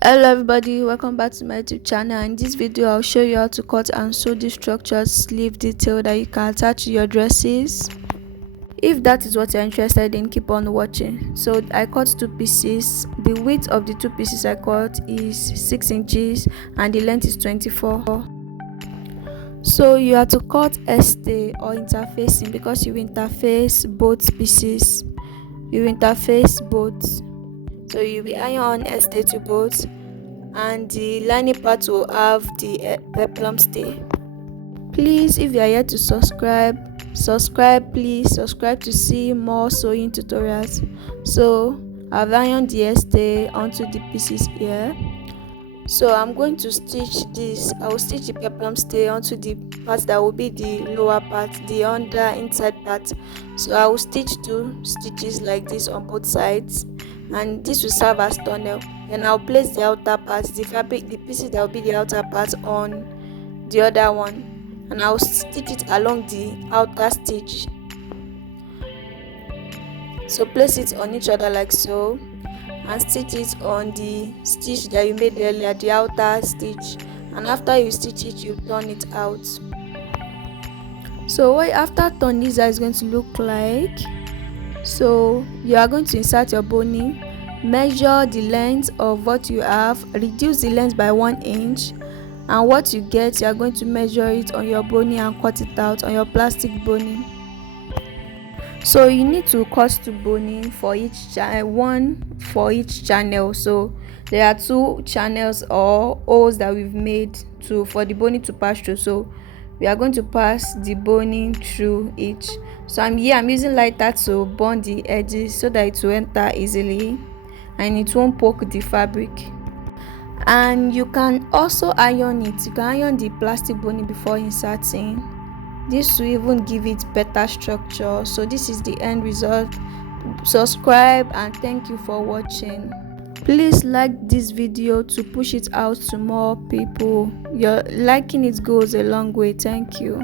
Hello everybody, welcome back to my YouTube channel. In this video I'll show you how to cut and sew this structured sleeve detail that you can attach to your dresses. If that is what you're interested in, keep on watching. So I cut two pieces. The width of the two pieces I cut is 6 inches and the length is 24. So you have to cut este or interfacing because you interface both pieces. You interface both. So you will iron on este to both, and the lining part will have the peplum stay. Please, if you are yet to subscribe, please subscribe to see more sewing tutorials. So I've ironed the este onto the pieces here. So I'm going to stitch this. I will stitch the peplum stay onto the part that will be the lower part, the inside part. So I will stitch 2 stitches like this on both sides, and this will serve as tunnel. Then I'll place the outer part, the pieces that will be the outer part on the other one, and I'll stitch it along the outer stitch. So place it on each other like so, and stitch it on the stitch that you made earlier, the outer stitch, and after you stitch it, you turn it out. So after turn, this is going to look like. So you are going to insert your boning, measure the length of what you have, reduce the length by 1 inch, and what you get, you are going to measure it on your boning and cut it out on your plastic boning. So you need to cut 2 boning for each one for each channel. So there are 2 channels or holes that we've made for the boning to pass through. So we are going to pass the boning through each. So I'm using lighter to bond the edges so that it will enter easily and it won't poke the fabric. And you can also iron it. You can iron the plastic boning before inserting. This will even give it better structure. So this is the end result. Subscribe and thank you for watching. Please like this video to push it out to more people. Your liking it goes a long way. Thank you.